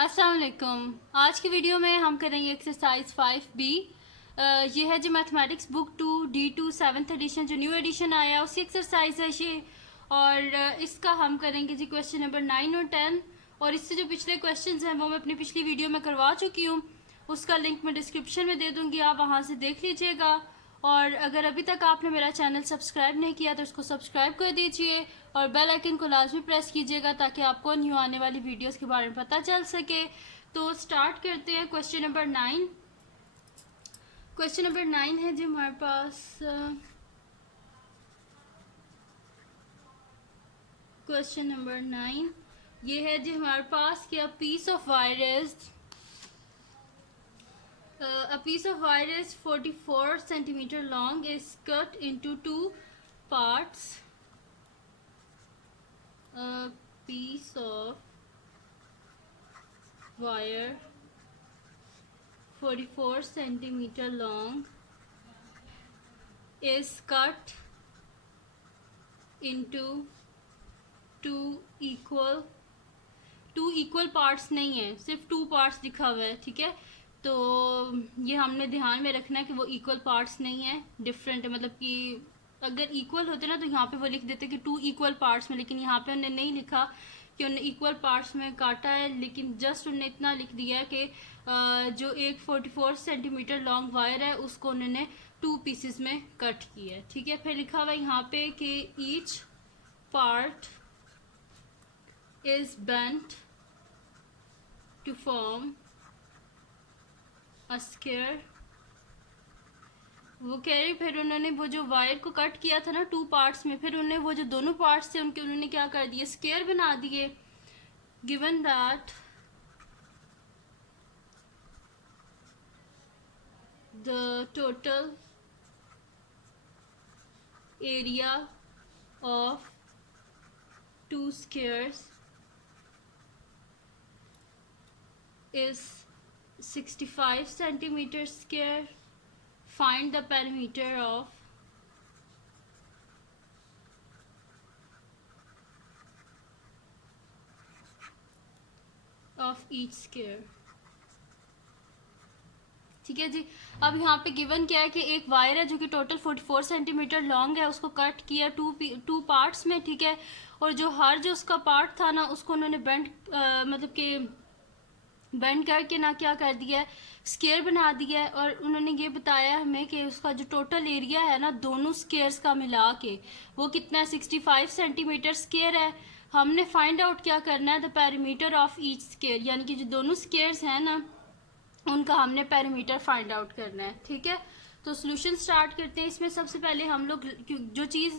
अस्सलाम वालेकुम। आज की वीडियो में हम करेंगे एक्सरसाइज 5B। ये है जो mathematics book 2 D2 7th edition जो न्यू एडिशन आया उसकी एक्सरसाइज है ये। और इसका हम करेंगे जी क्वेश्चन नंबर 9 और 10। और इससे जो पिछले क्वेश्चंस हैं वो मैं अपनी पिछली वीडियो में करवा चुकी हूँ, उसका लिंक मैं डिस्क्रिप्शन में दे दूँगी, आप वहाँ से देख लीजिएगा। और अगर अभी तक आपने मेरा चैनल सब्सक्राइब नहीं किया तो उसको सब्सक्राइब कर दीजिए और बेल आइकन को लाजमी प्रेस कीजिएगा ताकि आपको न्यू आने वाली वीडियोस के बारे में पता चल सके। तो स्टार्ट करते हैं क्वेश्चन नंबर 9। क्वेश्चन नंबर 9 है जी हमारे पास। क्वेश्चन नंबर 9 ये है जी हमारे पास कि a piece of wire is 44 centimeter long is cut into two parts. A piece of wire 44 centimeter long is cut into two equal parts नहीं है, सिर्फ 2 parts लिखा हुआ है, ठीक है। तो ये हमने ध्यान में रखना है कि वो इक्वल पार्ट्स नहीं है, डिफरेंट है। मतलब कि अगर इक्वल होते ना तो यहाँ पे वो लिख देते कि 2 इक्वल पार्ट्स में, लेकिन यहाँ पे उन्होंने नहीं लिखा कि उन्होंने इक्वल पार्ट्स में काटा है, लेकिन जस्ट उन्होंने इतना लिख दिया है कि जो एक 44 सेंटीमीटर लॉन्ग वायर है उसको उन्होंने 2 पीसेस में कट किया है, ठीक है। फिर लिखा हुआ है यहाँ पे कि each part is bent to form square. वो कह रही फिर उन्होंने वो जो वायर को कट किया था ना 2 पार्ट्स में, फिर उन्होंने वो जो दोनों पार्ट्स थे उनके उन्होंने क्या कर दिए, स्क्वायर बना दिए। Given that the total area of 2 squares is 65 centimeter square. Find the perimeter of each square. ठीक है जी। अब यहाँ पे गिवन क्या है कि एक वायर है जो कि टोटल 44 सेंटीमीटर लॉन्ग है, उसको कट किया टू पार्ट्स में, ठीक है। और जो उसका पार्ट था ना उसको उन्होंने मतलब कि बेंड करके ना क्या कर दिया है, स्क्वायर बना दिया है। और उन्होंने ये बताया हमें कि उसका जो टोटल एरिया है ना दोनों स्क्वायर्स का मिला के वो कितना है, 65 सेंटीमीटर स्क्वायर है। हमने फाइंड आउट क्या करना है, the perimeter of each square, यानी कि जो दोनों स्क्वायर्स हैं ना उनका हमने पेरीमीटर फाइंड आउट करना है, ठीक है। तो सॉल्यूशन स्टार्ट करते हैं। इसमें सबसे पहले हम लोग जो चीज़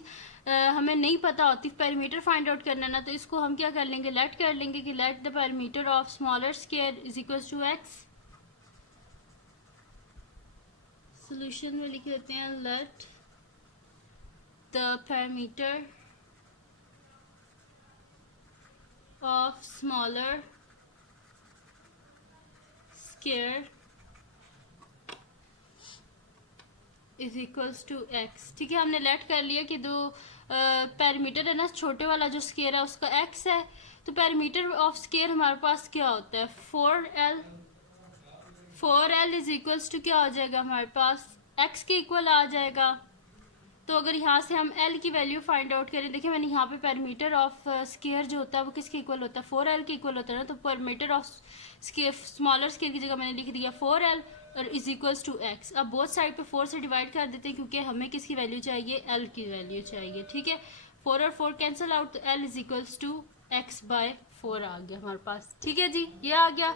हमें नहीं पता होती पेरीमीटर फाइंड आउट करना ना, तो इसको हम क्या कर लेंगे, लेट कर लेंगे कि let the perimeter of smaller square is equal to X. Solution में लिख देते हैं let the perimeter of smaller square is equals to X, ठीक है। हमने लेट कर लिया कि दो पेरीमीटर है ना, छोटे वाला जो स्क्वायर है उसका एक्स है, तो पेरीमीटर ऑफ स्क्वायर हमारे पास क्या होता है, 4L। 4L is equals to क्या हो जाएगा हमारे पास, एक्स के इक्वल आ जाएगा। तो अगर यहाँ से हम L की वैल्यू फाइंड आउट करें, देखिए मैंने यहाँ पे पेरीमीटर ऑफ स्क्वायर जो होता है वो किसके इक्वल होता है, 4L के इक्वल होता है ना। तो perimeter of square smaller square की जगह मैंने लिख दिया 4L और इज इक्वल्स टू एक्स। अब बोथ साइड पे 4 से डिवाइड कर देते हैं क्योंकि हमें किसकी वैल्यू चाहिए, L की वैल्यू चाहिए, ठीक है। 4 और 4 कैंसिल आउट, तो L is equals to X by 4 आ गया हमारे पास, ठीक है जी, ये आ गया।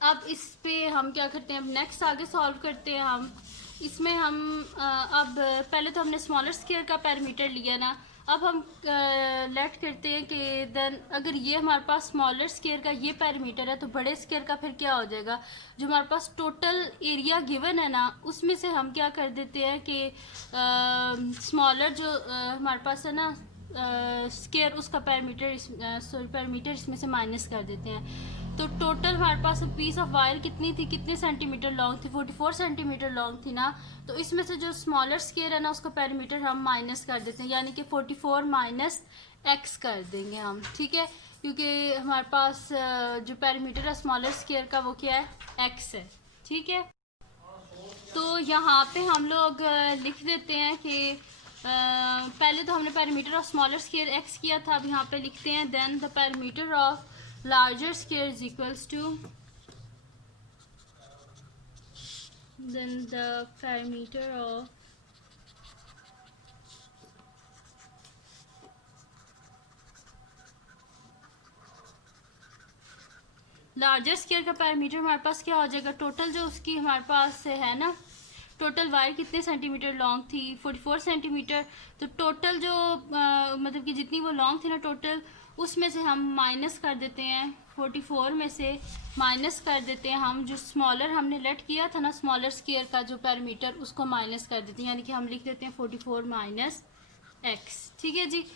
अब इस पे हम क्या करते हैं, अब नेक्स्ट आगे सॉल्व करते हैं हम। इसमें हम अब पहले तो हमने स्मॉलर स्क्वायर का पैरामीटर लिया ना, अब हम लेट करते हैं कि देन अगर ये हमारे पास स्मॉलर स्क्वायर का ये पैरामीटर है तो बड़े स्क्वायर का फिर क्या हो जाएगा, जो हमारे पास टोटल एरिया गिवन है ना उसमें से हम क्या कर देते हैं कि स्मॉलर जो हमारे पास है ना स्क्वायर उसका पैरामीटर इसमें से माइनस कर देते हैं। तो टोटल हमारे पास पीस ऑफ वायर कितनी थी, कितने सेंटीमीटर लॉन्ग थी, 44 सेंटीमीटर लॉन्ग थी ना। तो इसमें से जो स्मॉलर स्क्वायर है ना उसका पैरामीटर हम माइनस कर देते हैं, यानी कि 44 माइनस एक्स कर देंगे हम, ठीक है। क्योंकि हमारे पास जो पेरीमीटर है स्मॉलर स्क्वायर का वो क्या है, एक्स है। ठीक है, तो यहाँ पे हम लोग लिख देते हैं कि पहले तो हमने perimeter of smaller square X किया था, अब यहाँ पे लिखते हैं then the perimeter of larger square is equals to, then the perimeter of larger square का पैरामीटर हमारे पास क्या हो जाएगा, टोटल जो उसकी हमारे पास है ना, टोटल वायर कितने सेंटीमीटर लॉन्ग थी, 44 सेंटीमीटर। तो टोटल जो मतलब कि जितनी वो लॉन्ग थी ना टोटल, उसमें से हम माइनस कर देते हैं, 44 में से माइनस कर देते हैं हम, जो स्मॉलर हमने लेट किया था ना स्मॉलर स्क्वायर का जो पैरामीटर, उसको माइनस कर देते हैं, यानी कि हम लिख देते हैं 44 माइनस एक्स। ठीक है जी,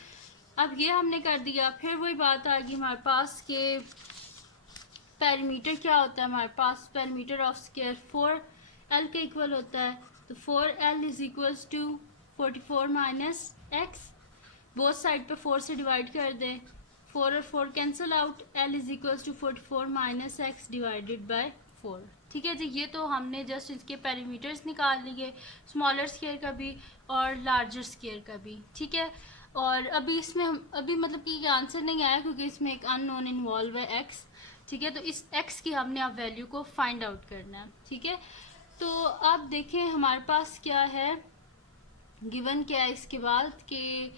अब ये हमने कर दिया। फिर वही बात आ गई हमारे पास कि पेरीमीटर क्या होता है हमारे पास, पेरीमीटर ऑफ स्क्वायर 4l के इक्वल होता है, तो 4l is equals to 44 minus x, both side पे 4 से डिवाइड कर दें, 4 और 4 cancel out, l is equals to 44 minus x divided by 4। ठीक है जी, ये तो हमने जस्ट इसके पेरीमीटर्स निकाल लिए, स्मॉलर स्क्वायर का भी और लार्जर स्क्वायर का भी। ठीक है, और अभी इसमें अभी मतलब कि आंसर नहीं आया क्योंकि इसमें एक अननोन इन्वॉल्व है एक्स। ठीक है, तो इस x की हमने अब वैल्यू को फाइंड आउट करना है। ठीक है, तो आप देखें हमारे पास क्या है, गिवन क्या है इसके बाद कि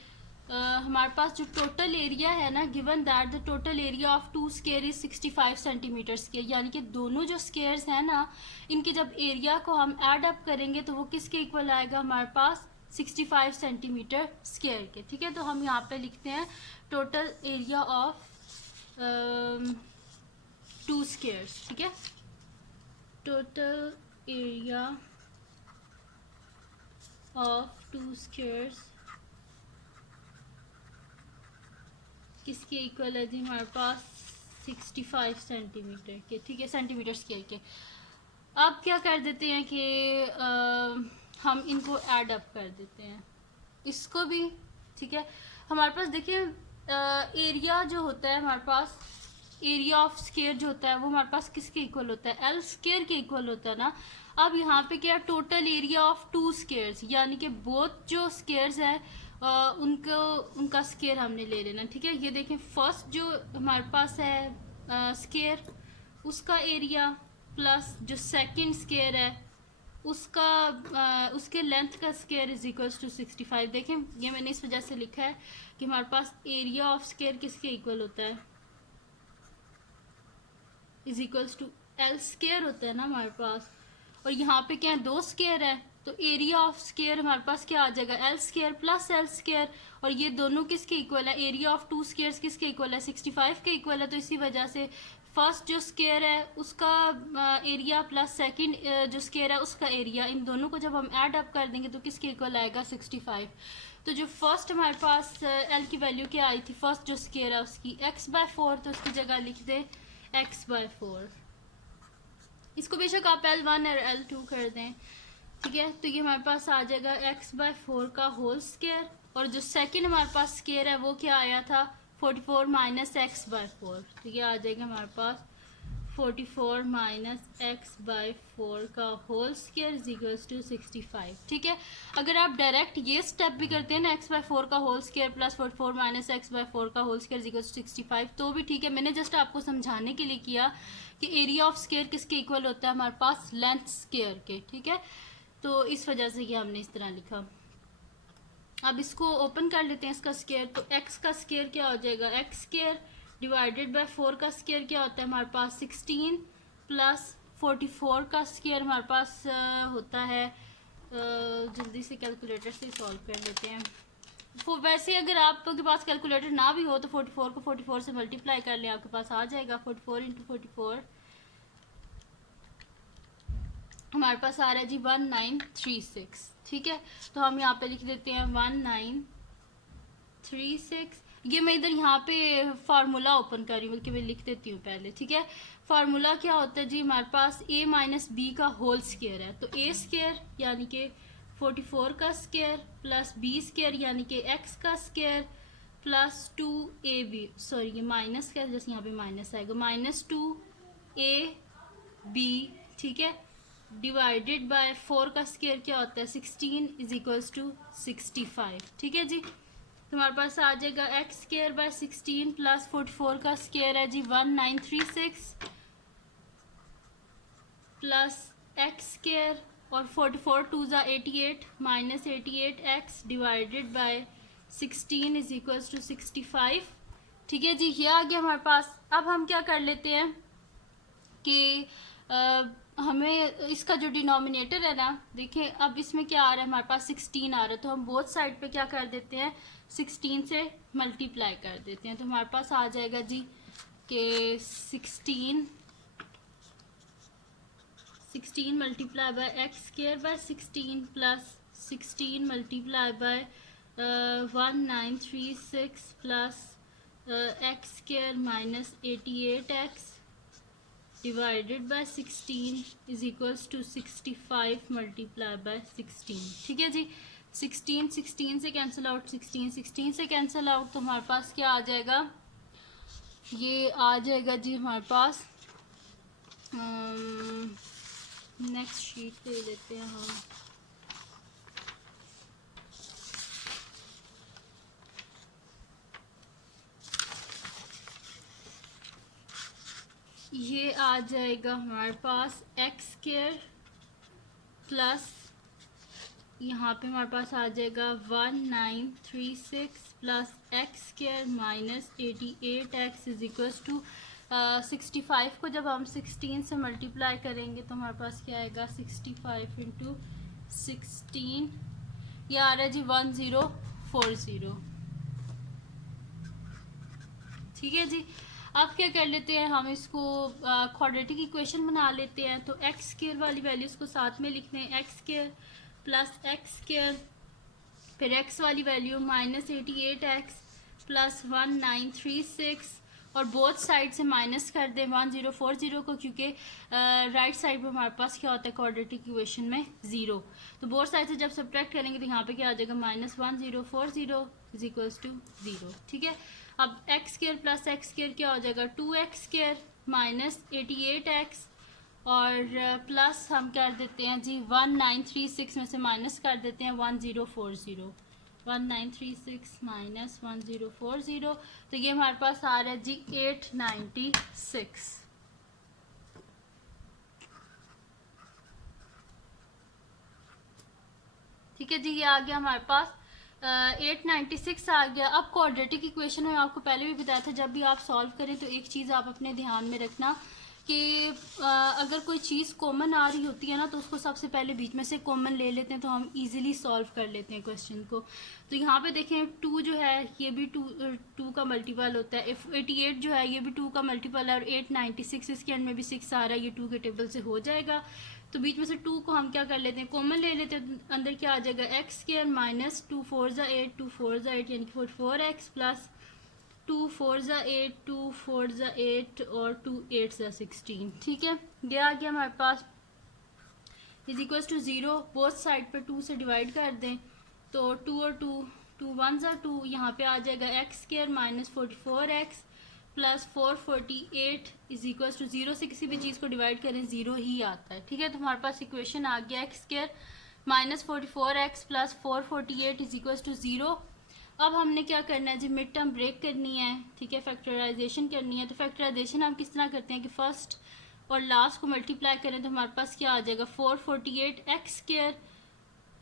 हमारे पास जो टोटल एरिया है ना, given that the total area of two square is 65 centimetre square, यानी कि दोनों जो स्क्वायर्स हैं ना, इनके जब एरिया को हम ऐड अप करेंगे तो वो किसके इक्वल आएगा हमारे पास, 65 सेंटीमीटर स्क्वायर के। ठीक है, तो हम यहाँ पे लिखते हैं total area of to squares. ठीक है, total area of to squares किसके इक्वल है जी हमारे पास, 65 सेंटीमीटर के। ठीक है, सेंटीमीटर स्क्वायर के। अब क्या कर देते हैं कि हम इनको ऐड अप कर देते हैं, इसको भी। ठीक है, हमारे पास देखिए एरिया जो होता है हमारे पास, एरिया ऑफ स्क्वायर जो होता है वो हमारे पास किसके इक्वल होता है, एल स्क्वायर के इक्वल होता है ना। अब यहाँ पे क्या, total area of to squares, यानी कि बोथ जो स्क्वायर्स है उनको उनका स्क्वायर हमने ले लेना। ठीक है, ये देखें फर्स्ट जो हमारे पास है स्क्वायर, उसका एरिया प्लस जो सेकंड स्क्वायर है उसका उसके लेंथ का स्क्वायर इज इक्वल्स टू 65। देखें ये मैंने इस वजह से लिखा है कि हमारे पास एरिया ऑफ स्क्वायर किसके इक्वल होता है, is equals to L square होता है ना हमारे पास, और यहाँ पे क्या है, दो स्क्वायर है, तो एरिया ऑफ स्क्वायर हमारे पास क्या आ जाएगा, L square plus L square, और ये दोनों किसके इक्वल है, एरिया ऑफ टू स्क्वायर्स किसके इक्वल है, 65 के इक्वल है। तो इसी वजह से फर्स्ट जो स्क्वायर है उसका एरिया प्लस सेकंड जो स्क्वायर है उसका एरिया, इन दोनों को जब हम ऐड अप कर देंगे तो किसके इक्वल आएगा, 65। तो जो फर्स्ट हमारे पास एल की वैल्यू क्या आई थी, फर्स्ट जो स्क्वायर है उसकी x/4, तो उसकी जगह लिख दे x/4। इसको बेशक आप L1 और L2 कर दें। ठीक है, तो ये हमारे पास आ जाएगा x/4 का होल स्क्वायर, और जो सेकंड हमारे पास स्क्वायर है वो क्या आया था, 44 माइनस x/4। तो ये आ जाएगा हमारे पास 44 माइनस x/4 का whole square is equals to 65। ठीक है, अगर आप डायरेक्ट ये स्टेप भी करते हैं ना, x/4 का whole square plus 44 minus x/4 का whole square is equals to 65, तो भी ठीक है। मैंने जस्ट आपको समझाने के लिए किया कि एरिया ऑफ स्क्वायर किसके इक्वल होता है हमारे पास, लेंथ स्क्वायर के। ठीक है, तो इस वजह से ये हमने इस तरह लिखा। अब इसको ओपन कर लेते हैं इसका स्क्वायर, तो x का स्क्वायर क्या हो जाएगा, एक्स स्क्वायर डिवाइडेड बाय 4 का स्क्वायर क्या होता है हमारे पास, 16 प्लस 44 का स्क्वायर हमारे पास होता है, जल्दी से कैलकुलेटर से सॉल्व कर लेते हैं। वैसे अगर आपके पास कैलकुलेटर ना भी हो तो 44 को 44 से मल्टीप्लाई कर लें, आपके पास आ जाएगा 44 इंटू 44 हमारे पास आ रहा है जी 1936। ठीक है, तो हम यहाँ पे लिख देते हैं 1936। ये मैं इधर यहाँ पे फार्मूला ओपन कर रही हूँ, बल्कि मैं लिख देती हूँ पहले। ठीक है, फार्मूला क्या होता है जी हमारे पास, a माइनस बी का होल स्क्वायर है, तो a स्क्वायर यानी कि 44 का स्क्वायर प्लस b स्क्वायर यानी कि x का स्क्वायर प्लस 2ab, सॉरी ये माइनस का जैसे यहाँ पे माइनस आएगा, माइनस 2ab, ठीक है, डिवाइडेड बाय 4 का स्क्वायर क्या होता है 16 इज इक्वल्स टू 65, ठीक है जी। तो हमारे पास आ जाएगा एक्स स्क्वायर बाय 16 प्लस 44 का स्क्वायर है जी 1936 प्लस एक्स स्क्वायर और 44 टू ज़ा 88 minus 88 x divided by 16 is equals to 65, ठीक है जी। ये आ गया हमारे पास। अब हम क्या कर लेते हैं कि हमें इसका जो डिनोमिनेटर है ना, देखें अब इसमें क्या आ रहा है हमारे पास 16 आ रहा है, तो हम बोथ साइड पे क्या कर देते हैं 16 से मल्टीप्लाई कर देते हैं। तो हमारे पास आ जाएगा जी कि 16 multiply by x square by 16 plus 16 multiply by 1936 plus x square minus 88x divided by 16 is equals to 65 multiply by 16, ठीक है जी। 16 से कैंसिल आउट, 16 से कैंसिल आउट, तो हमारे पास क्या आ जाएगा, ये आ जाएगा जी हमारे पास नेक्स्ट शीट ले लेते हैं हम। ये आ जाएगा हमारे पास एक्स स्क्वायर प्लस यहाँ पे हमारे पास आ जाएगा 1936 plus x square minus 88x is equals to 65 को जब हम 16 से मल्टीप्लाई करेंगे तो हमारे पास क्या आएगा 65 इंटू 16, ये आ रहा है जी 1040, ठीक है जी। अब क्या कर लेते हैं हम इसको क्वाड्रेटिक इक्वेशन बना लेते हैं। तो एक्स स्क्वायर वाली वैल्यूज़ को साथ में लिखते हैं, x square plus x square, फिर एक्स वाली वैल्यू माइनस 88x प्लस 1936 और बोथ साइड से माइनस कर दें 1040 को, क्योंकि राइट साइड पे हमारे पास क्या होता है क्वाड्रेटिक इक्वेशन में 0, तो बोथ साइड से जब सब्ट्रैक्ट करेंगे तो यहाँ पे क्या आ जाएगा माइनस 1040 इज इक्वल्स टू 0, ठीक है। अब x square plus x square क्या हो जाएगा 2x स्क्वायर माइनस 88x और प्लस हम कर देते हैं जी 1936 में से माइनस कर देते हैं 1040, 1936 माइनस 1040, तो ये हमारे पास आ रहा है जी 896, ठीक है जी। ये आ गया हमारे पास 896 आ गया। अब क्वाड्रेटिक इक्वेशन में आपको पहले भी बताया था, जब भी आप सॉल्व करें तो एक चीज़ आप अपने ध्यान में रखना कि अगर कोई चीज़ कॉमन आ रही होती है ना तो उसको सबसे पहले बीच में से कॉमन ले लेते हैं तो हम इजीली सॉल्व कर लेते हैं क्वेश्चन को। तो यहाँ पे देखें 2 जो है ये भी 2 का मल्टीपल होता है, 88 जो है ये भी 2 का मल्टीपल है और 896 इसके एंड में भी 6 आ रहा है, ये 2 के टेबल से हो जाएगा। तो बीच में से 2 को हम क्या कर लेते हैं कॉमन ले लेते हैं, अंदर क्या आ जाएगा एक्स स्क्वायर माइनस 2 4 ज़ा 8 2 4 ज़ा 8 यानी कि 44x प्लस 2 4 ज़ा 8 2 4 ज़ा 8 और 2 8 ज़ा 16, ठीक है। ये आ गया हमारे पास is equals to 0, both side पर 2 से डिवाइड कर दें तो 2 और 2 1 ज़ा 2, यहाँ पे आ जाएगा x square minus 44x plus 448 is equals to 0 से किसी भी चीज़ को डिवाइड करें 0 ही आता है, ठीक है। तो हमारे पास इक्वेशन आ गया x square minus 44x plus 448 is equals to 0। अब हमने क्या करना है जी मिड टर्म ब्रेक करनी है, ठीक है, फैक्टराइजेशन करनी है। तो फैक्टराइजेशन हम किस तरह करते हैं कि फर्स्ट और लास्ट को मल्टीप्लाई करें तो हमारे पास क्या आ जाएगा 448x स्क्वायर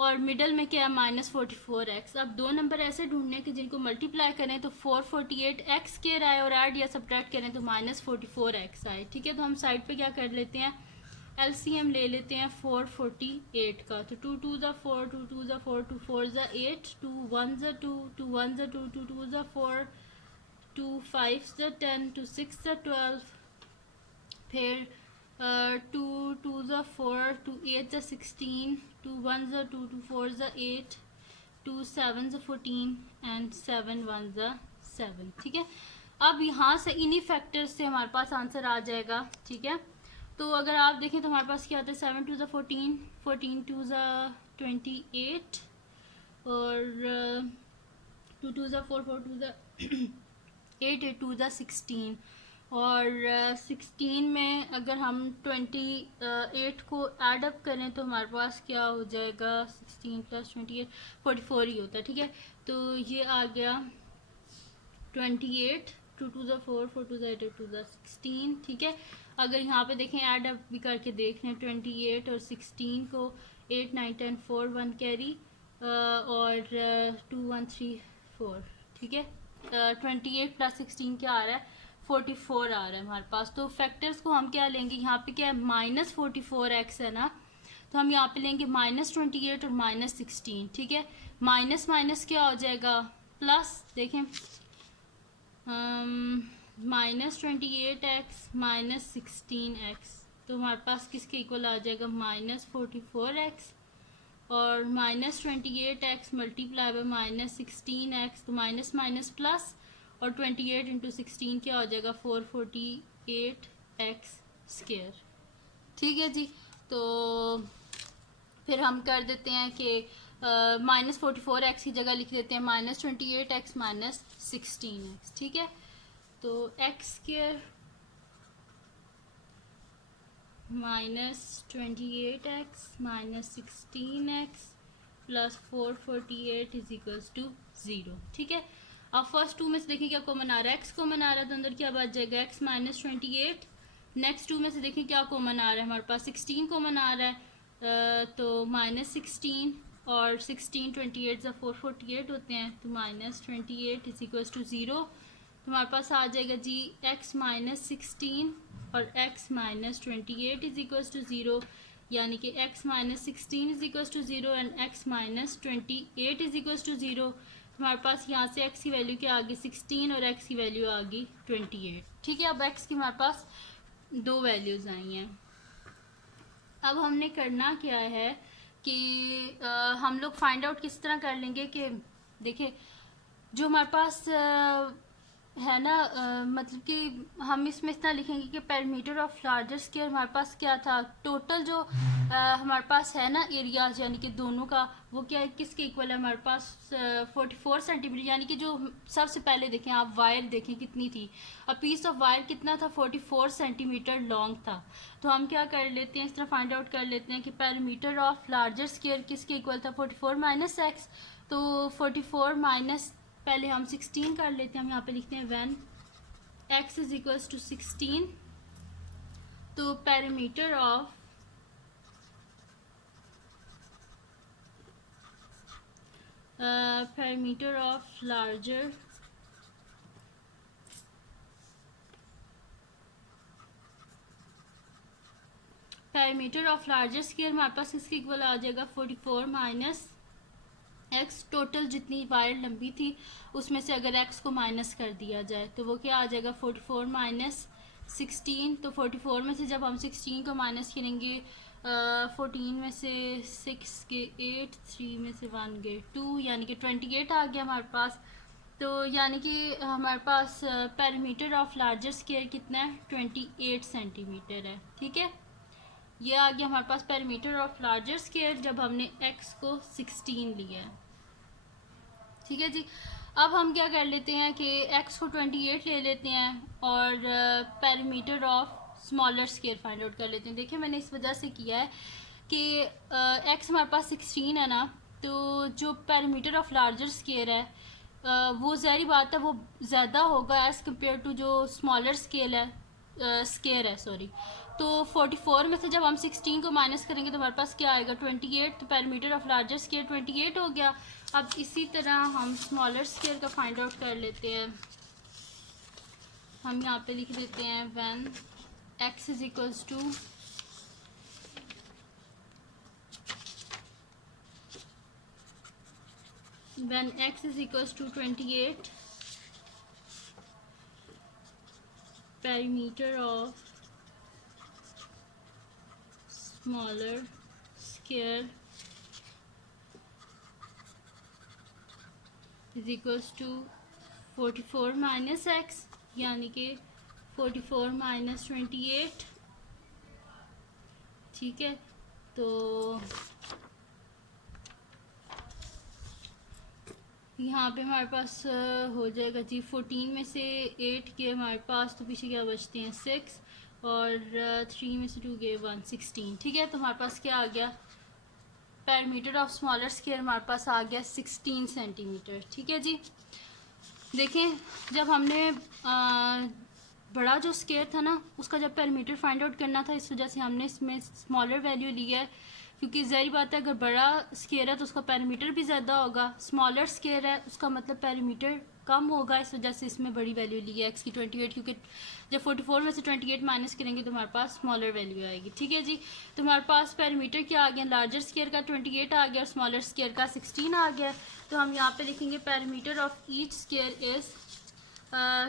और मिडल में क्या है माइनस 44x। अब दो नंबर ऐसे ढूंढने कि जिनको मल्टीप्लाई करें तो 448x स्क्वायर आए और ऐड या सब्ट्रैक्ट करें तो माइनस 44x आए, ठीक है। तो हम साइड पे क्या कर लेते हैं LCM ले लेते हैं 448 का, तो 2 2 ज़ा 4 2 2 ज़ा 4 2 4 ज़ा 8 2 1 ज़ा 2 2 1 ज़ा 2 2 2 ज़ा 4 2 5 ज़ा 10 2 6 ज़ा 12, फिर 2 2 ज़ा 4 2 8 ज़ा 16 2 1 ज़ा 2 2 4 ज़ा 8 2 7 ज़ा 14 एंड 7 1 ज़ा 7, ठीक है। अब यहाँ से इन्हीं फैक्टर्स से हमारे पास आंसर आ जाएगा, ठीक है। तो अगर आप देखें तो हमारे पास क्या आता है 7 2 ज़ा 14 14 2 ज़ा 28 और 2 2 ज़ा 4 4 2 ज़ा 8 8 टू ज़ा 16, और 16 में अगर हम 28 को ऐड अप करें तो हमारे पास क्या हो जाएगा, 16 + 28 44 ही होता है, ठीक है। तो ये आ गया 28, 2 2 ज़ा 4, 4 2 ज़ा 8, 8 2 ज़ा 16, ठीक है। अगर यहाँ पे देखें ऐड अप भी करके देख लें 28 और 16 को, 8 9 10 4 1 कैरी और 2 1 3 4, ठीक है। 28 + 16 क्या आ रहा है, 44 आ रहा है हमारे पास। तो फैक्टर्स को हम क्या लेंगे, यहाँ पे क्या है -44x है ना, तो हम यहाँ पे लेंगे -28 और -16, ठीक है। माइनस माइनस क्या हो जाएगा, प्लस, देखें -28x -16x, तो हमारे पास किसके इक्वल आ जाएगा, -44x, और -28x मल्टीप्लाई बाय -16x, तो माइनस माइनस प्लस, और 28 × 16 क्या हो जाएगा, 448x², ठीक है जी। तो फिर हम कर देते हैं कि -44x की जगह लिख देते हैं -28x -16x, ठीक है। तो x² -28x -16x + 448 = 0, ठीक है। अब फर्स्ट 2 में से देखिए क्या कॉमन आ रहा है, x कॉमन आ रहा है, तो अंदर क्या बच जाएगा, x -28। नेक्स्ट 2 में से देखिए क्या कॉमन आ रहा है, हमारे पास 16 कॉमन आ रहा है, तो -16, और 16 28 ज़ा 448 होते हैं, तो -28 = 0। तो हमारे पास आ जाएगा जी x -16 और x -28 = 0, यानी कि x -16 = 0 एंड x -28 = 0। हमारे पास यहाँ से x की वैल्यू क्या आ गई, 16, और x की वैल्यू आ गई 28, ठीक है। अब x की हमारे पास 2 वैल्यूज़ आई हैं। अब हमने करना क्या है कि हम लोग फाइंड आउट किस तरह कर लेंगे कि देखिए जो हमारे पास है ना, मतलब कि हम इसमें इतना लिखेंगे कि पेरीमीटर ऑफ लार्जर स्क्वायर हमारे पास क्या था, टोटल जो हमारे पास है ना एरियाज, यानी कि दोनों का, वो क्या है, किसके इक्वल है हमारे पास 44 सेंटीमीटर, यानी कि जो सबसे पहले देखें आप वायर देखें कितनी थी, अ पीस ऑफ वायर कितना था, 44 सेंटीमीटर लॉन्ग था। तो हम क्या कर लेते हैं, इस तरह फाइंड आउट कर लेते हैं कि पेरीमीटर ऑफ लार्जर स्क्वायर किसके इक्वल था, 44 - x, तो 44 माइनस, पहले हम 16 कर लेते हैं, हम यहाँ पे लिखते हैं व्हेन x = 16, तो पेरीमीटर ऑफ लार्जर स्क्वायर हमारे पास इसके इक्वल आ जाएगा 44 - x, टोटल जितनी वायर लंबी थी उसमें से अगर x को माइनस कर दिया जाए तो वो क्या आ जाएगा, 44 - 16, तो 44 में से जब हम 16 को माइनस करेंगे, 14 में से 6 के 8, 3 में से 1 गए 2, यानी कि 28 आ गया हमारे पास। तो यानी कि हमारे पास पेरीमीटर ऑफ लार्जर स्क्वायर कितना है, 28 सेंटीमीटर है, ठीक है। ये आ गया हमारे पास पेरीमीटर ऑफ लार्जर स्क्वायर जब हमने x को 16 लिया है, ठीक है जी। अब हम क्या कर लेते हैं कि x को 28 ले लेते हैं और perimeter of smaller square find out कर लेते हैं। देखिए मैंने इस वजह से किया है कि x हमारे पास 16 है ना, तो जो पेरीमीटर ऑफ लार्जर स्क्वायर है वो ज़ाहिर बात है वो ज़्यादा होगा एज़ कम्पेयर टू जो स्मॉलर स्क्वायर है सॉरी। तो 44 में से जब हम 16 को माइनस करेंगे तो हमारे पास क्या आएगा, 28, तो पेरीमीटर ऑफ लार्जर स्क्वायर 28 हो गया। अब इसी तरह हम स्मॉलर स्क्वायर का फाइंड आउट कर लेते हैं। हम यहाँ पे लिख देते हैं when x = when x = 28, perimeter of smaller square is equals to 44 - x, यानी कि 44 - 28, ठीक है। तो यहाँ पे हमारे पास हो जाएगा जी 14 में से 8 के हमारे पास, तो पीछे क्या बचते हैं 6, और 3 में से 2 गए 1, 16। ठीक है, तो हमारे पास क्या आ गया, पैरामीटर ऑफ स्मॉलर स्केयर हमारे पास आ गया 16 सेंटीमीटर। ठीक है जी, देखें जब हमने बड़ा जो स्केयर था ना उसका जब पैरामीटर फाइंड आउट करना था, इस वजह से हमने इसमें स्मॉलर वैल्यू लिया है, क्योंकि ज़ाहिर बात है अगर बड़ा स्केयर है तो उसका पैरामीटर भी ज़्यादा होगा, स्मॉलर स्केयर है उसका मतलब पैरामीटर कम होगा, इस वजह से इसमें बड़ी वैल्यू ली है एक्स की 28, क्योंकि जब 44 में से 28 माइनस करेंगे तो हमारे पास स्मॉलर वैल्यू आएगी। ठीक है जी, तो हमारे पास पैरामीटर क्या आ गया, लार्जर स्केयर का 28 आ गया और स्मॉलर स्केयर का 16 आ गया। तो हम यहाँ पे लिखेंगे parameter of each square is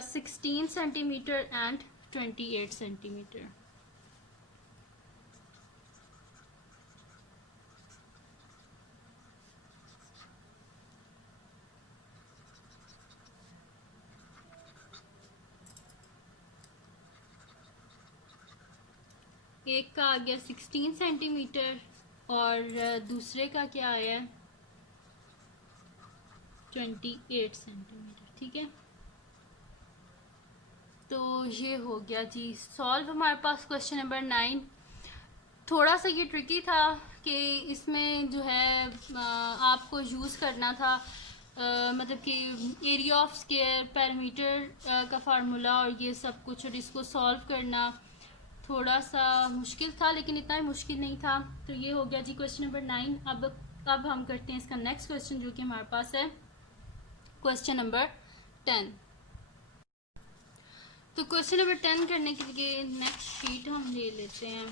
16 centimetre and 28 centimetre. एक का आ गया 16 सेंटीमीटर और दूसरे का क्या आया 28 सेंटीमीटर। ठीक है, तो ये हो गया जी सॉल्व हमारे पास क्वेश्चन नंबर 9। थोड़ा सा ये ट्रिकी था कि इसमें जो है आपको यूज़ करना था मतलब कि एरिया ऑफ स्केयर, पैरामीटर का फार्मूला और ये सब कुछ, और इसको सॉल्व करना थोड़ा सा मुश्किल था, लेकिन इतना ही मुश्किल नहीं था। तो ये हो गया जी क्वेश्चन नंबर 9। अब हम करते हैं इसका नेक्स्ट क्वेश्चन जो कि हमारे पास है क्वेश्चन नंबर 10। तो क्वेश्चन नंबर 10 करने के लिए नेक्स्ट शीट हम ले लेते हैं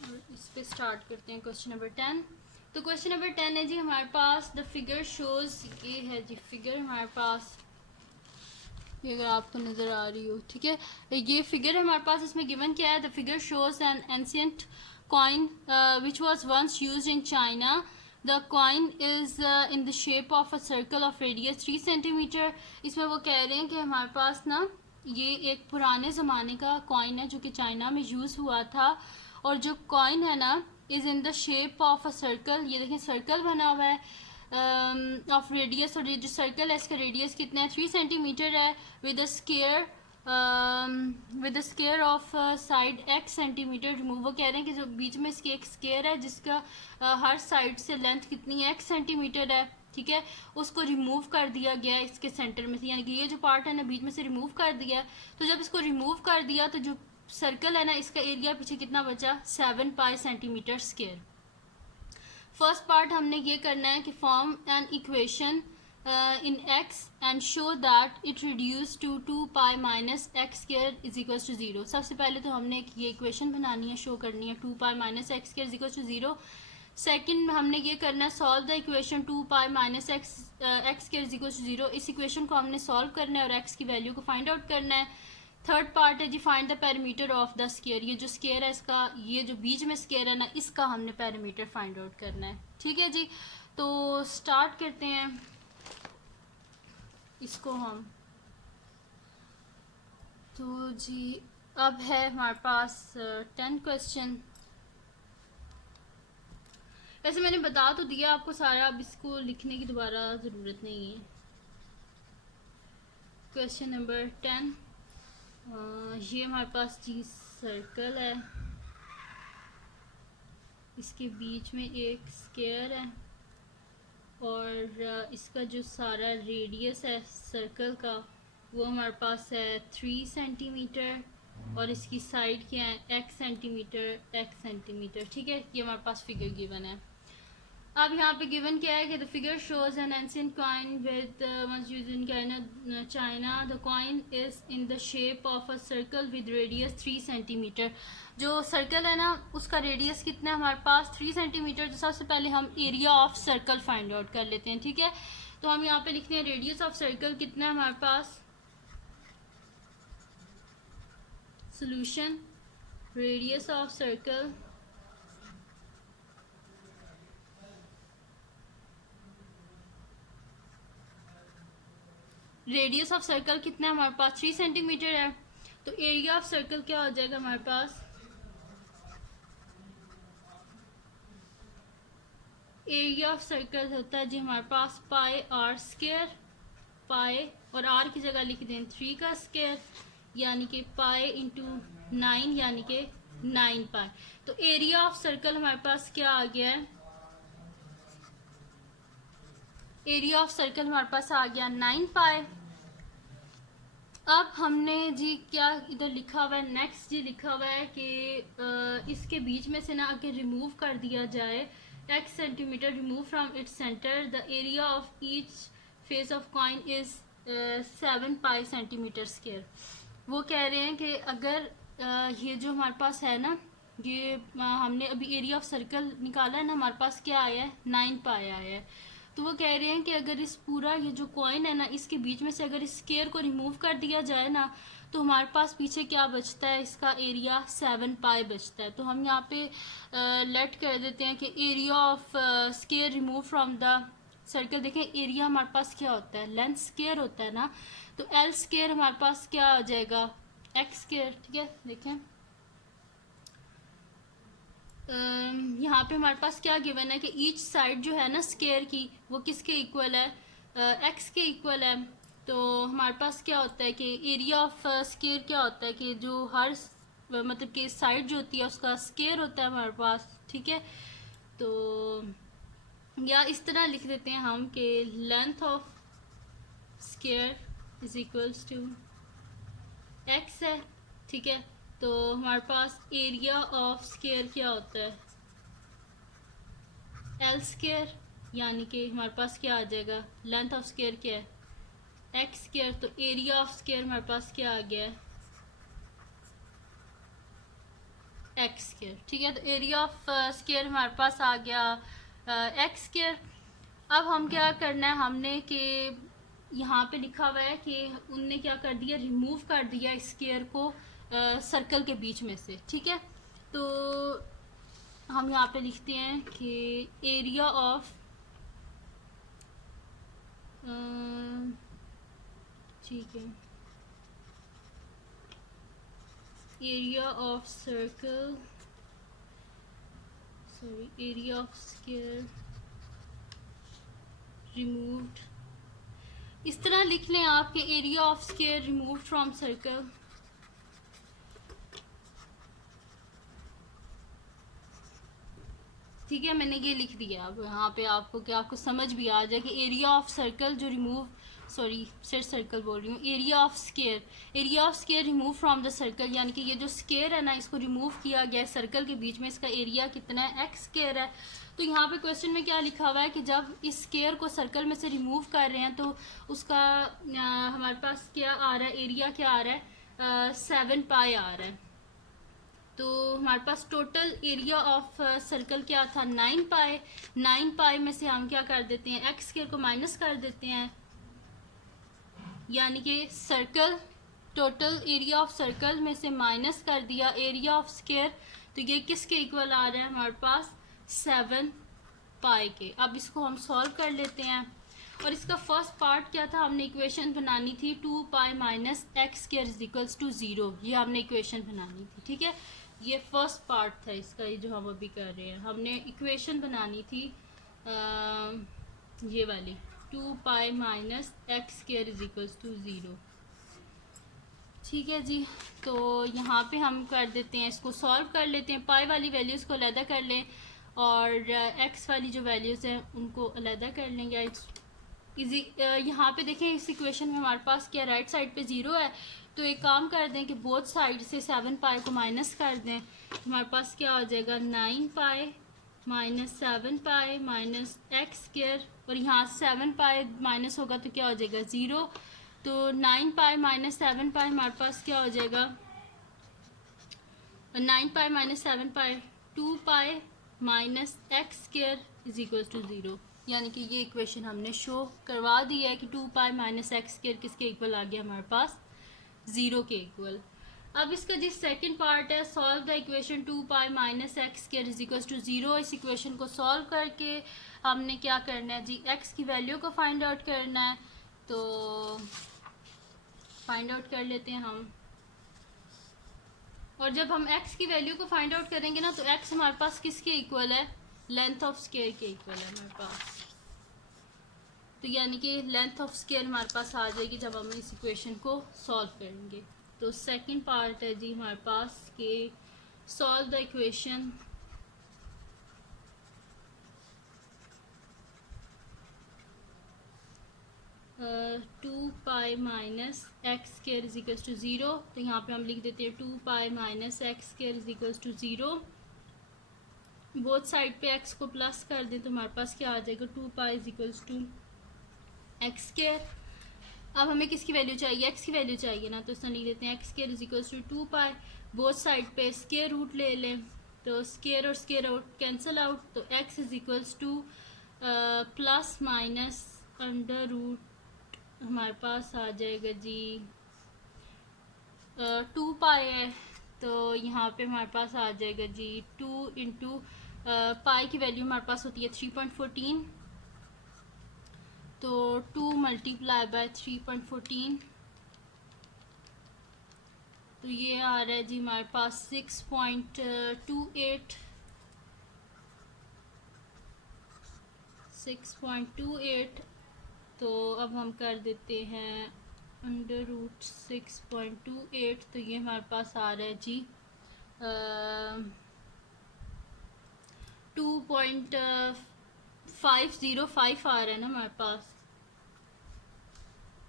और इस पे स्टार्ट करते हैं क्वेश्चन नंबर 10। तो क्वेश्चन नंबर 10 है जी हमारे पास, द फिगर शोज, ये है जी फिगर हमारे पास, ये अगर आपको नज़र आ रही हो। ठीक है, ये फिगर हमारे पास, इसमें गिवन क्या है, the figure shows an ancient coin which was once used in China, the coin is in the shape of a circle of radius 3 centimetre. इसमें वो कह रहे हैं कि हमारे पास ना ये एक पुराने ज़माने का कॉइन है जो कि चाइना में यूज़ हुआ था, और जो कॉइन है ना is in the shape of a circle, ये देखें सर्कल बना हुआ है ऑफ रेडियस, और ये जो सर्कल है इसका रेडियस कितना है 3 सेंटीमीटर है, with square of side x centimetre remove. वो कह रहे हैं कि जो बीच में इसके एक स्केयर है जिसका हर साइड से लेंथ कितनी है x सेंटीमीटर है। ठीक है, उसको रिमूव कर दिया गया है इसके सेंटर में से, यानी कि ये जो पार्ट है ना बीच में से रिमूव कर दिया है। तो जब इसको रिमूव कर दिया तो जो सर्कल है ना इसका एरिया पीछे कितना बचा 7 pi centimetre square. First part हमने ये करना है कि form an equation in x and show that it reduce to 2 pi minus x square is equal to 0। सबसे पहले तो हमने ये इक्वेशन बनानी है, शो करनी है 2 pi minus x square is equal to 0। Second हमने ये करना है solve the equation 2 pi minus x square is equal to 0। इस इक्वेशन को हमने सॉल्व करना है और x की वैल्यू को फाइंड आउट करना है। थर्ड पार्ट है जी find the parameter of the square, ये जो स्केयर है इसका, ये जो बीच में स्केयर है ना इसका हमने पैरामीटर फाइंड आउट करना है। ठीक है जी, तो स्टार्ट करते हैं इसको हम। तो जी अब है हमारे पास 10 क्वेश्चन। वैसे मैंने बता तो दिया आपको सारा, अब इसको लिखने की दोबारा ज़रूरत नहीं है। क्वेश्चन नंबर 10, ये हमारे पास जी सर्कल है, इसके बीच में एक स्केयर है और इसका जो सारा रेडियस है सर्कल का वो हमारे पास है 3 सेंटीमीटर, और इसकी साइड क्या है x सेंटीमीटर। ठीक है, ये हमारे पास फिगर गिवन है। अब यहाँ पे गिवन क्या है कि the figure shows an ancient coin with once used in China, the coin is in the shape of a circle with radius 3 centimetre. जो सर्कल है ना उसका रेडियस कितना है हमारे पास 3 सेंटीमीटर। तो सबसे पहले हम area of circle find out कर लेते हैं। ठीक है, तो हम यहाँ पे लिखते हैं रेडियस ऑफ सर्कल कितना है हमारे पास, सोल्यूशन रेडियस ऑफ सर्कल कितना है हमारे पास 3 सेंटीमीटर है। तो एरिया ऑफ सर्कल क्या हो जाएगा हमारे पास एरिया ऑफ सर्कल होता है जी हमारे पास पाई आर स्क्वायर, पाई और आर की जगह लिख दें 3 का स्क्वायर, यानी कि पाई इंटू 9 यानी कि 9 पाई। तो एरिया ऑफ सर्कल हमारे पास क्या आ गया है, एरिया ऑफ सर्कल हमारे पास आ गया 9 पाई। अब हमने जी क्या इधर लिखा हुआ है, नेक्स्ट जी लिखा हुआ है कि इसके बीच में से ना अगर रिमूव कर दिया जाए x centimetre remove from its centre, the area of each face of coin is 7 pi centimetre square. वो कह रहे हैं कि अगर ये जो हमारे पास है ना, ये हमने अभी एरिया ऑफ सर्कल निकाला है ना, हमारे पास क्या आया है 9 पाई आया है। तो वो कह रहे हैं कि अगर इस पूरा ये जो कॉइन है ना, इसके बीच में से अगर इस स्क्वायर को रिमूव कर दिया जाए ना, तो हमारे पास पीछे क्या बचता है, इसका एरिया 7 पाई बचता है। तो हम यहाँ पे लेट कर देते हैं कि area of square remove from the circle. देखें एरिया हमारे पास क्या होता है, लेंथ स्क्वायर होता है ना, तो एल स्क्वायर हमारे पास क्या आ जाएगा, एक्स स्क्वायर। ठीक है, देखें यहाँ पे हमारे पास क्या गिवन है कि ईच साइड जो है ना स्क्वायर की, वो किसके इक्वल है, एक्स के इक्वल है। तो हमारे पास क्या होता है कि एरिया ऑफ स्क्वायर क्या होता है कि जो हर मतलब कि साइड जो होती है उसका स्क्वायर होता है हमारे पास। ठीक है, तो या इस तरह लिख देते हैं हम कि length of square is equals to x है। ठीक है, तो हमारे पास एरिया ऑफ स्क्वायर क्या होता है, एल स्क्वायर, यानी कि हमारे पास क्या आ जाएगा, लेंथ ऑफ स्क्वायर क्या है, एक्स स्क्वायर। तो एरिया ऑफ स्क्वायर हमारे पास क्या आ गया है, एक्स स्क्वायर। ठीक है, तो एरिया ऑफ स्क्वायर हमारे पास आ गया एक्स स्क्वायर। अब हम क्या करना है, हमने कि यहाँ पे लिखा हुआ है कि उनने क्या कर दिया, रिमूव कर दिया स्क्वायर को सर्कल के बीच में से। ठीक है, तो हम यहाँ पे लिखते हैं कि एरिया ऑफ ठीक है, area of circle, sorry area of square removed, इस तरह लिख लें आप कि area of square removed from circle. ठीक है, मैंने ये लिख दिया। अब यहाँ पे आपको क्या, आपको समझ भी आ जाए कि एरिया ऑफ सर्कल जो रिमूव, सॉरी सिर्फ सर्कल बोल रही हूँ, area of square, area of square remove from the circle, यानी कि ये जो स्क्वायर है ना, इसको रिमूव किया गया है सर्कल के बीच में, इसका एरिया कितना है, एक्स स्क्वायर है। तो यहाँ पे क्वेश्चन में क्या लिखा हुआ है कि जब इस स्क्वायर को सर्कल में से रिमूव कर रहे हैं तो उसका हमारे पास क्या आ रहा है, एरिया क्या आ रहा है, 7 पाई आ रहा है। तो हमारे पास टोटल एरिया ऑफ सर्कल क्या था, 9 पाई। 9 पाई में से हम क्या कर देते हैं, एक्स स्क्वायर को माइनस कर देते हैं, यानी कि circle total area of circle में से माइनस कर दिया एरिया ऑफ स्क्वायर। तो ये किसके इक्वल आ रहा है हमारे पास, 7 पाई के। अब इसको हम सॉल्व कर लेते हैं। और इसका फर्स्ट पार्ट क्या था, हमने इक्वेशन बनानी थी 2 pi minus x square is equals to 0, ये हमने इक्वेशन बनानी थी। ठीक है, ये फर्स्ट पार्ट था इसका, ये जो हम अभी कर रहे हैं, हमने इक्वेशन बनानी थी ये वाली 2 pi minus x square is equals to 0। ठीक है जी, तो यहाँ पे हम कर देते हैं, इसको सॉल्व कर लेते हैं। पाई वाली वैल्यूज़ को अलहदा कर लें और एक्स वाली जो वैल्यूज़ हैं उनको अलहदा कर लेंगे। इजी यहाँ पे देखें इस इक्वेशन में हमारे पास क्या, राइट साइड पे 0 है, तो एक काम कर दें कि बोथ साइड से 7 पाई को माइनस कर दें। हमारे पास क्या हो जाएगा, 9 पाई माइनस 7 पाई माइनस एक्स स्क्वायर, और यहाँ 7 पाई माइनस होगा तो क्या हो जाएगा, 0। तो 9 पाई माइनस 7 पाई हमारे पास क्या हो जाएगा, 9 pi minus 7 pi 2 pi minus x square is equal to 0। यानी कि ये इक्वेशन हमने शो करवा दी है कि 2 पाई माइनस एक्स स्क्वायर किसके इक्वल आ गया हमारे पास, 0 के इक्वल। अब इसका जो सेकंड पार्ट है, solve the equation 2 pi minus x square is equal to 0। इस इक्वेशन को सॉल्व करके हमने क्या करना है जी, एक्स की वैल्यू को फाइंड आउट करना है। तो फाइंड आउट कर लेते हैं हम, और जब हम x की वैल्यू को फाइंड आउट करेंगे ना, तो x हमारे पास किसके इक्वल है, लेंथ ऑफ स्क्वायर के इक्वल है हमारे पास। तो यानी कि लेंथ ऑफ स्क्वायर हमारे पास आ जाएगी जब हम इस इक्वेशन को सॉल्व करेंगे। तो सेकंड पार्ट है जी हमारे पास कि solve the equation two pi minus x square is equals to zero. तो यहाँ पे हम लिख देते हैं two pi minus x square is equals to zero. Both side पे एक्स को प्लस कर दें तो हमारे पास क्या आ जाएगा, two pi is equals to x square. अब हमें किसकी वैल्यू चाहिए, एक्स की वैल्यू चाहिए ना, तो इसमें लिख देते हैं x square is equals to two pi. Both side पे स्क्वायर रूट ले लें तो स्क्वायर और स्क्वायर आउट कैंसिल आउट, तो x is equals to plus minus under root हमारे पास आ जाएगा जी टू पाई है। तो यहाँ पे हमारे पास आ जाएगा जी टू इंटू पाई की वैल्यू हमारे पास होती है 3.14, तो 2 मल्टीप्लाई बाय 3.14, तो ये आ रहा है जी हमारे पास 6.28। तो अब हम कर देते हैं अंडर रूट 6.28, तो ये हमारे पास आ रहा है जी 2.505 आ रहा है ना हमारे पास।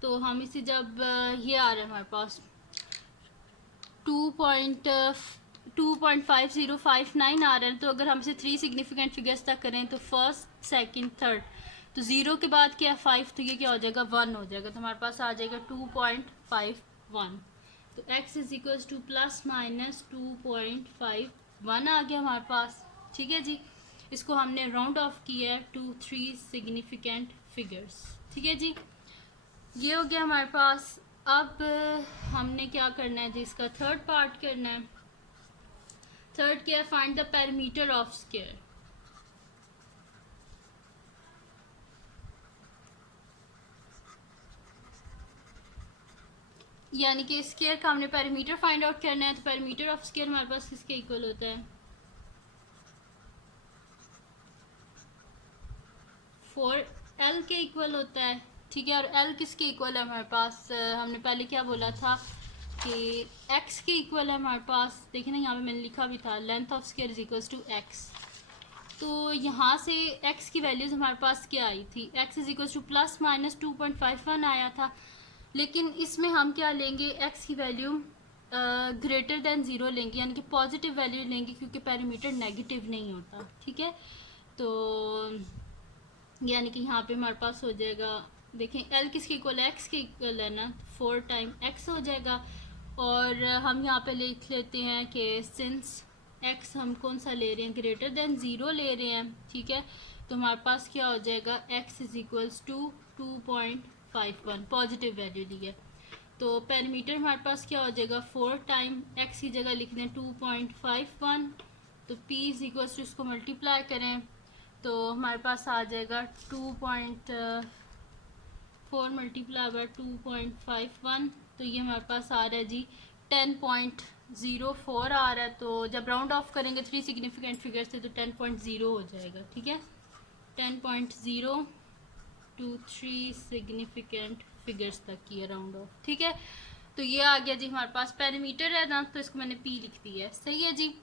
तो हम इसे जब ये आ रहा है हमारे पास 2.5059 आ रहा है, तो अगर हम इसे 3 सिग्निफिकेंट फिगर्स तक करें तो फर्स्ट सेकंड थर्ड, तो 0 के बाद क्या है 5, तो ये क्या हो जाएगा 1 हो जाएगा, तो हमारे पास आ जाएगा 2.51। तो x is equals to plus minus 2.51 आ गया हमारे पास। ठीक है जी, इसको हमने राउंड ऑफ किया है टू 3 सिग्निफिकेंट फिगर्स। ठीक है जी, ये हो गया हमारे पास। अब हमने क्या करना है जी, इसका थर्ड पार्ट करना है। थर्ड क्या है, find the perimeter of square. यानी कि स्क्वायर का हमने पेरीमीटर फाइंड आउट करना है। तो पेरीमीटर ऑफ स्क्वायर हमारे पास किसके इक्वल होता है, 4l के इक्वल होता है। ठीक है, और l किसके इक्वल है हमारे पास, हमने पहले क्या बोला था कि x के इक्वल है हमारे पास। देखिए ना यहाँ पे मैंने लिखा भी था length of square is equals to x। तो यहाँ से x की वैल्यूज हमारे पास क्या आई थी, x is equals to plus minus 2.51 आया था, लेकिन इसमें हम क्या लेंगे, x की वैल्यू ग्रेटर देन ज़ीरो लेंगे, यानी कि पॉजिटिव वैल्यू लेंगे क्योंकि पैरामीटर नेगेटिव नहीं होता। ठीक है, तो यानी कि यहाँ पे हमारे पास हो जाएगा, देखें l किसके इक्वल है, x के इक्वल है ना, 4 टाइम x हो जाएगा। और हम यहाँ पे लिख लेते हैं कि सिंस x हम कौन सा ले रहे हैं, ग्रेटर देन ज़ीरो ले रहे हैं। ठीक है, तो हमारे पास क्या हो जाएगा, x is equals to 2.51 positive value ली है। तो पेरीमीटर हमारे पास क्या हो जाएगा, 4 टाइम x की जगह लिख दें 2.51, तो p इज इक्वल्स टू इसको मल्टीप्लाई करें तो हमारे पास आ जाएगा 2.4 मल्टीप्लाई बाय 2.51, तो ये हमारे पास आ रहा है जी 10.04 आ रहा है। तो जब राउंड ऑफ करेंगे 3 सिग्निफिकेंट फिगर से तो 10.0 हो जाएगा। ठीक है, 10.0 टू 3 सिग्निफिकेंट फिगर्स तक किया राउंड ऑफ। ठीक है, तो ये आ गया जी हमारे पास पेरीमीटर है ना, तो इसको मैंने p लिख दिया है। सही है जी,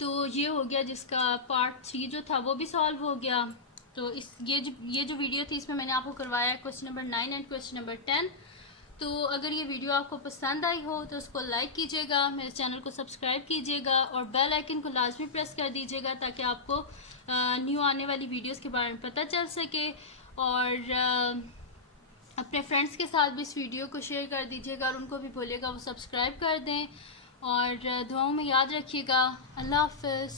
तो ये हो गया जिसका पार्ट 3 जो था वो भी सॉल्व हो गया। तो ये जो वीडियो थी इसमें मैंने आपको करवाया है question number 9 and question number 10। तो अगर ये वीडियो आपको पसंद आई हो तो उसको लाइक कीजिएगा, मेरे चैनल को सब्सक्राइब कीजिएगा और बेल आइकन को लाजमी प्रेस कर दीजिएगा ताकि आपको न्यू आने वाली वीडियोस के बारे में पता चल सके। और अपने फ्रेंड्स के साथ भी इस वीडियो को शेयर कर दीजिएगा और उनको भी बोलिएगा वो सब्सक्राइब कर दें। और दुआओं में याद रखिएगा। अल्लाह हाफ़िज़।